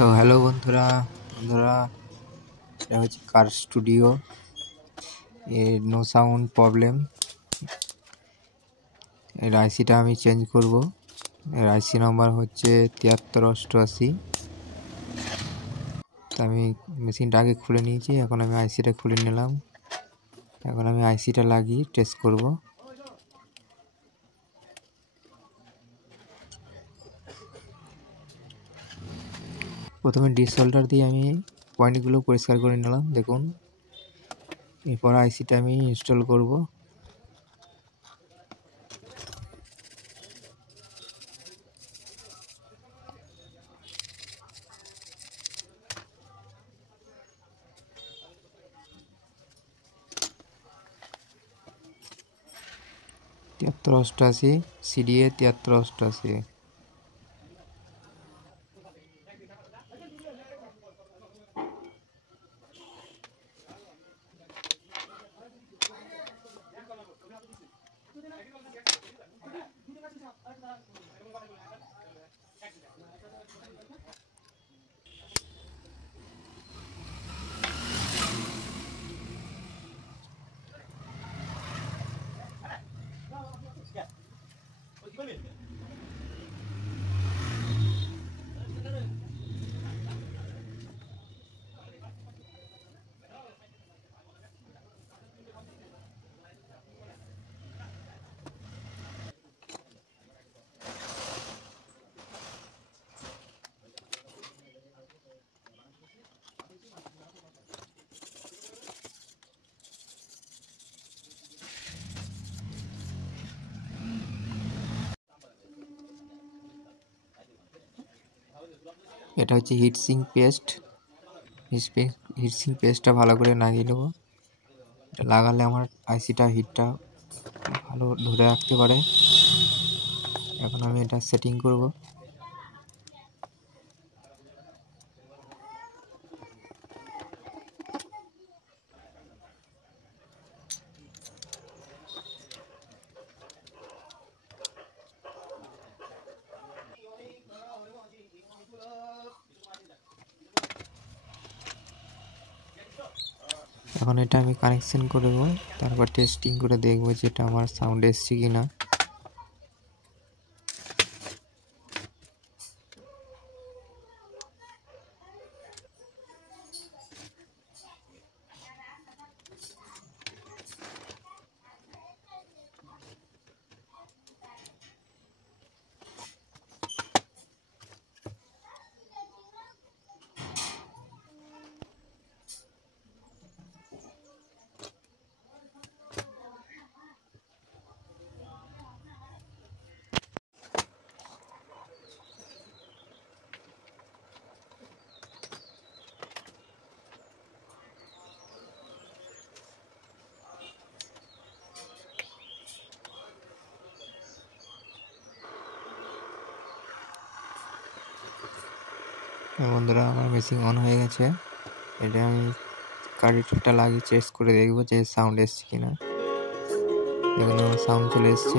তো হ্যালো বন্ধুরা বন্ধুরা এটা হচ্ছে কার স্টুডিও এর নো সাউন্ড প্রবলেম। এর আইসিটা আমি চেঞ্জ করব। এর আইসি নাম্বার হচ্ছে 7388। তো আমি মেশিনটা আগে খুলে নিয়েছি, এখন আমি আইসিটা খুলে নিলাম। এখন আমি আইসিটা লাগিয়ে টেস্ট করব। প্রথমে ডিসোল্ডার দিয়ে আমি পয়েন্টগুলো পরিষ্কার করে নিলাম, দেখুন। এরপর আইসিটা আমি ইনস্টল করব। তিয়াত্তর অষ্টআশি সিডিএ 7388। এটা হচ্ছে হিটসিং পেস্ট। হিটসিং পেস্টটা ভালো করে লাগিয়ে নেবো। এটা লাগালে আমার আইসিটা হিটটা ভালো ধরে রাখতে পারে। এখন আমি এটা সেটিং করব। এখন এটা আমি কানেকশন করব, তারপর টেস্টিং করে দেখব যে এটা আমার সাউন্ড এসছে কিনা। বন্ধুরা, আমার মেশিন অন হয়ে গেছে। এটা আমি কারেন্টটা লাগিয়ে চেক করে দেখবো যে সাউন্ড এসছে কিনা। দেখুন আমার সাউন্ড চলে এসছে।